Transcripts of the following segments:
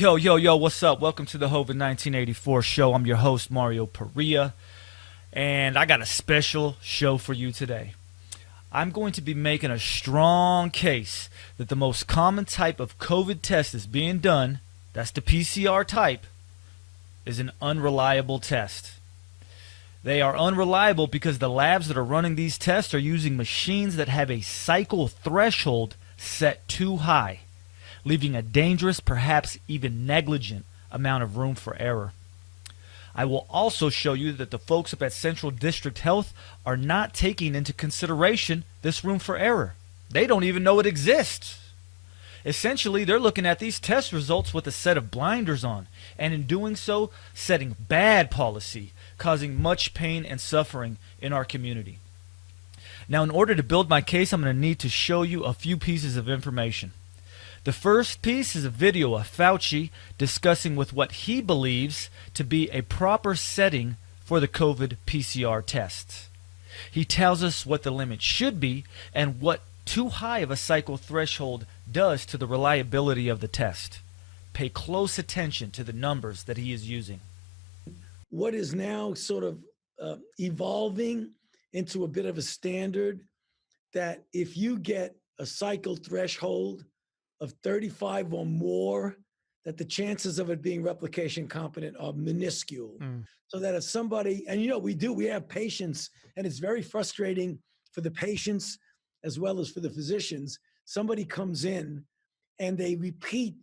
Yo, what's up? Welcome to the HOvid 1984 show. I'm your host, Mario Perea, and I got a special show for you today. I'm going to be making a strong case that the most common type of COVID test is being done, that's the PCR type, is an unreliable test. They are unreliable because the labs that are running these tests are using machines that have a cycle threshold set too high, leaving a dangerous, perhaps even negligent, amount of room for error. I will also show you that the folks up at Central District Health are not taking into consideration this room for error. They don't even know it exists. Essentially, they're looking at these test results with a set of blinders on, and in doing so, setting bad policy, causing much pain and suffering in our community. Now, in order to build my case, I'm going to need to show you a few pieces of information. The first piece is a video of Fauci discussing with what he believes to be a proper setting for the COVID PCR tests. He tells us what the limit should be and what too high of a cycle threshold does to the reliability of the test. Pay close attention to the numbers that he is using. What is now sort of evolving into a bit of a standard that if you get a cycle threshold of 35 or more, that the chances of it being replication competent are minuscule. So that if somebody, and we have patients, and it's very frustrating for the patients as well as for the physicians. Somebody comes in and they repeat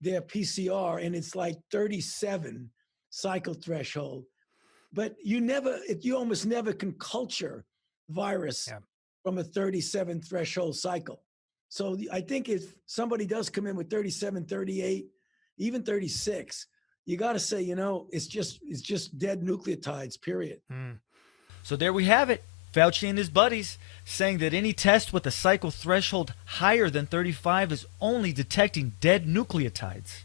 their PCR and it's like 37 cycle threshold. But you almost never can culture virus from a 37 threshold cycle. So I think if somebody does come in with 37, 38, even 36, you got to say, it's just dead nucleotides, period. So there we have it. Fauci and his buddies saying that any test with a cycle threshold higher than 35 is only detecting dead nucleotides.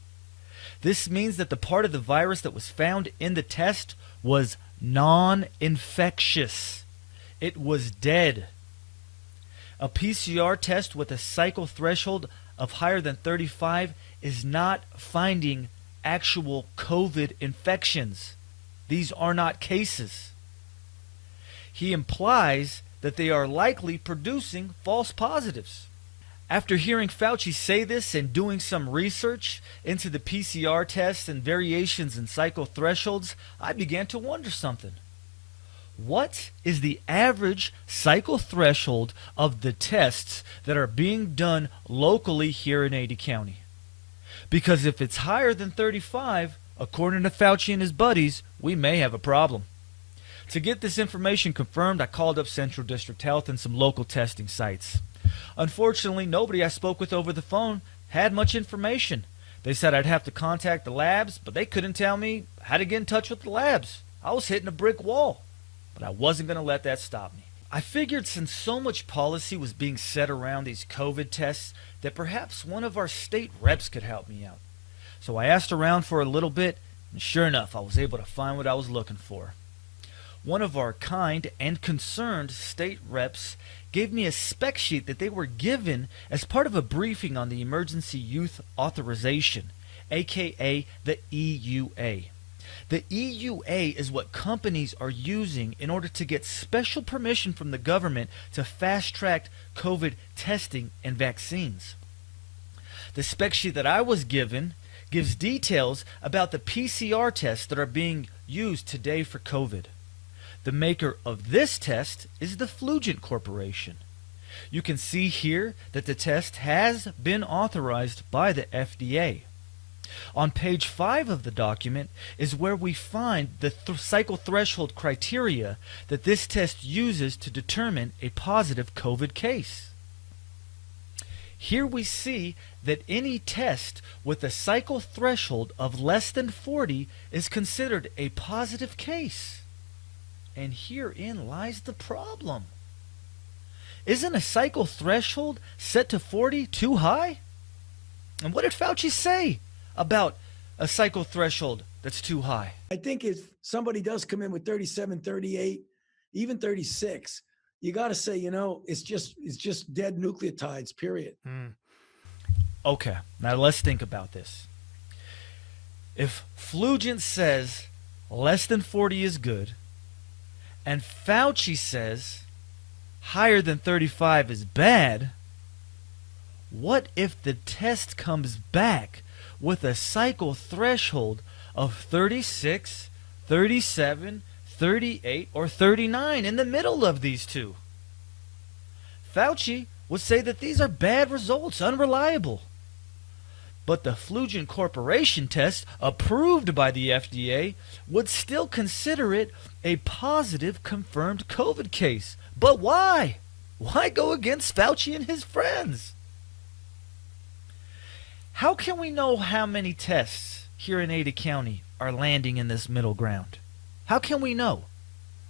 This means that the part of the virus that was found in the test was non-infectious. It was dead. A PCR test with a cycle threshold of higher than 35 is not finding actual COVID infections. These are not cases. He implies that they are likely producing false positives. After hearing Fauci say this and doing some research into the PCR tests and variations in cycle thresholds, I began to wonder something. What is the average cycle threshold of the tests that are being done locally here in Ada County? Because if it's higher than 35, according to Fauci and his buddies, we may have a problem. To get this information confirmed, I called up Central District Health and some local testing sites. Unfortunately, nobody I spoke with over the phone had much information. They said I'd have to contact the labs, but they couldn't tell me how to get in touch with the labs. I was hitting a brick wall. But I wasn't going to let that stop me. I figured since so much policy was being set around these COVID tests that perhaps one of our state reps could help me out. So I asked around for a little bit, and sure enough, I was able to find what I was looking for. One of our kind and concerned state reps gave me a spec sheet that they were given as part of a briefing on the Emergency Youth Authorization, aka the EUA. The EUA is what companies are using in order to get special permission from the government to fast-track COVID testing and vaccines. The spec sheet that I was given gives details about the PCR tests that are being used today for COVID. The maker of this test is the Flugent Corporation. You can see here that the test has been authorized by the FDA. On page 5 of the document is where we find the cycle threshold criteria that this test uses to determine a positive COVID case. Here we see that any test with a cycle threshold of less than 40 is considered a positive case. And herein lies the problem. Isn't a cycle threshold set to 40 too high? And what did Fauci say about a cycle threshold that's too high? I think if somebody does come in with 37, 38, even 36, you got to say, it's just dead nucleotides, period. Okay, now let's think about this. If Flugent says less than 40 is good, and Fauci says higher than 35 is bad, what if the test comes back with a cycle threshold of 36, 37, 38, or 39 in the middle of these two? Fauci would say that these are bad results, unreliable. But the Flugent Corporation test, approved by the FDA, would still consider it a positive confirmed COVID case. But why? Why go against Fauci and his friends? How can we know how many tests here in Ada County are landing in this middle ground? How can we know?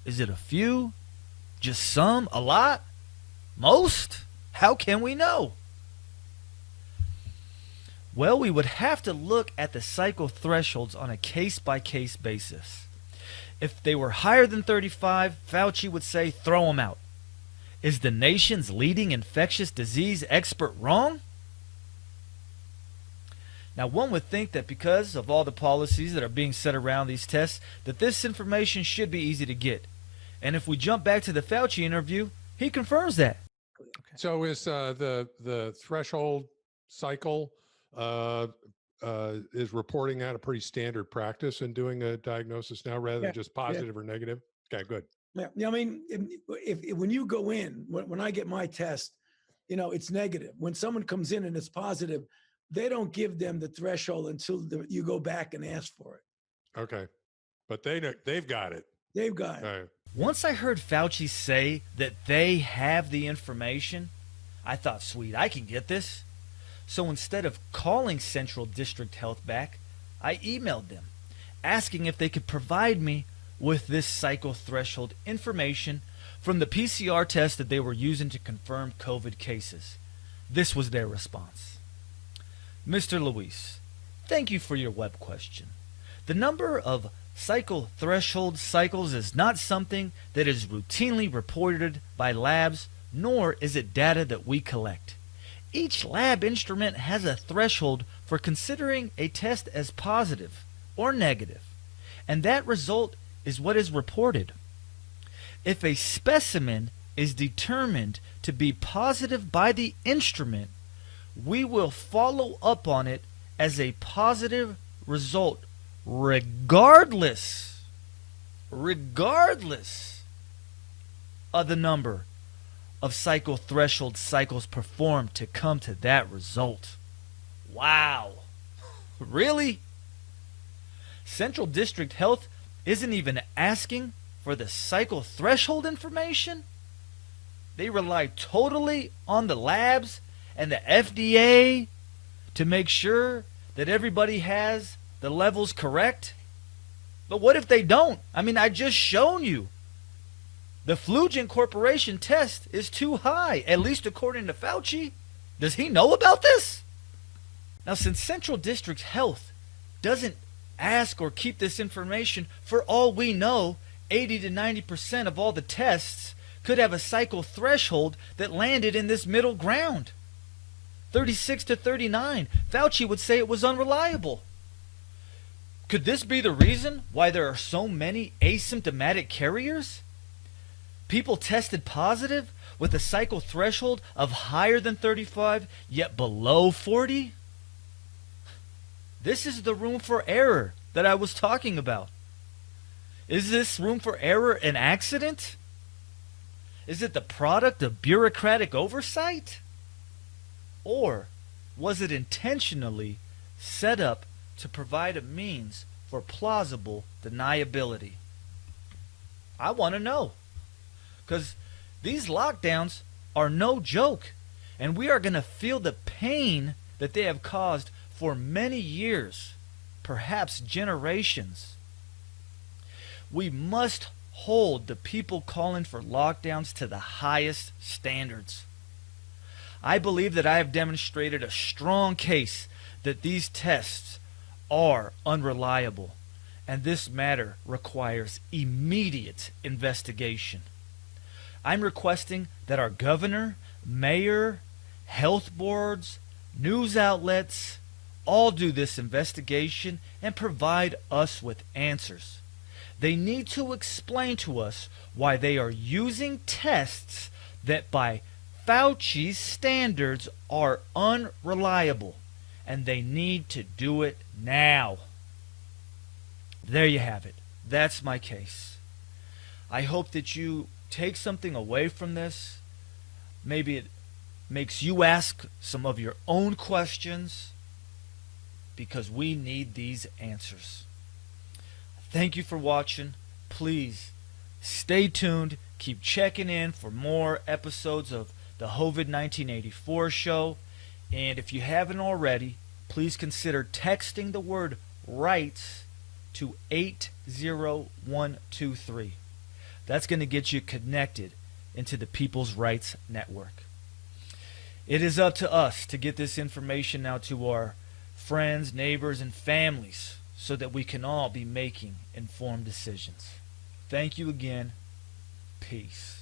Is it a few? Just some? A lot? Most? How can we know? Well, we would have to look at the cycle thresholds on a case-by-case basis. If they were higher than 35, Fauci would say, throw them out. Is the nation's leading infectious disease expert wrong? Now, one would think that because of all the policies that are being set around these tests, that this information should be easy to get. And if we jump back to the Fauci interview, he confirms that. So is the threshold cycle is reporting that a pretty standard practice in doing a diagnosis now rather than just positive or negative? Okay, good. Yeah. I mean, if when you go in, when I get my test, it's negative. When someone comes in and it's positive, they don't give them the threshold until you go back and ask for it. Okay, but they've got it. They've got it. Right. Once I heard Fauci say that they have the information, I thought, sweet, I can get this. So instead of calling Central District Health back, I emailed them, asking if they could provide me with this cycle threshold information from the PCR test that they were using to confirm COVID cases. This was their response. Mr. Luis, thank you for your web question. The number of cycle threshold cycles is not something that is routinely reported by labs, nor is it data that we collect. Each lab instrument has a threshold for considering a test as positive or negative, and that result is what is reported. If a specimen is determined to be positive by the instrument, we will follow up on it as a positive result regardless of the number of cycle threshold cycles performed to come to that result. Wow. Really? Central District Health isn't even asking for the cycle threshold information? They rely totally on the labs and the FDA to make sure that everybody has the levels correct? But what if they don't? I mean, I just shown you. The Flugent Corporation test is too high, at least according to Fauci. Does he know about this? Now, since Central District Health doesn't ask or keep this information, for all we know, 80 to 90% of all the tests could have a cycle threshold that landed in this middle ground. 36 to 39. Fauci would say it was unreliable. Could this be the reason why there are so many asymptomatic carriers? People tested positive with a cycle threshold of higher than 35, yet below 40? This is the room for error that I was talking about. Is this room for error an accident? Is it the product of bureaucratic oversight? Or was it intentionally set up to provide a means for plausible deniability? I want to know. Because these lockdowns are no joke, and we are going to feel the pain that they have caused for many years, perhaps generations. We must hold the people calling for lockdowns to the highest standards. I believe that I have demonstrated a strong case that these tests are unreliable, and this matter requires immediate investigation. I'm requesting that our governor, mayor, health boards, news outlets, all do this investigation and provide us with answers. They need to explain to us why they are using tests that by Fauci's standards are unreliable, and they need to do it now. There you have it. That's my case. I hope that you take something away from this. Maybe it makes you ask some of your own questions, because we need these answers. Thank you for watching. Please stay tuned. Keep checking in for more episodes of the HOvid 1984 show. And if you haven't already, please consider texting the word rights to 80123. That's going to get you connected into the People's Rights Network. It is up to us to get this information out to our friends, neighbors, and families so that we can all be making informed decisions. Thank you again. Peace.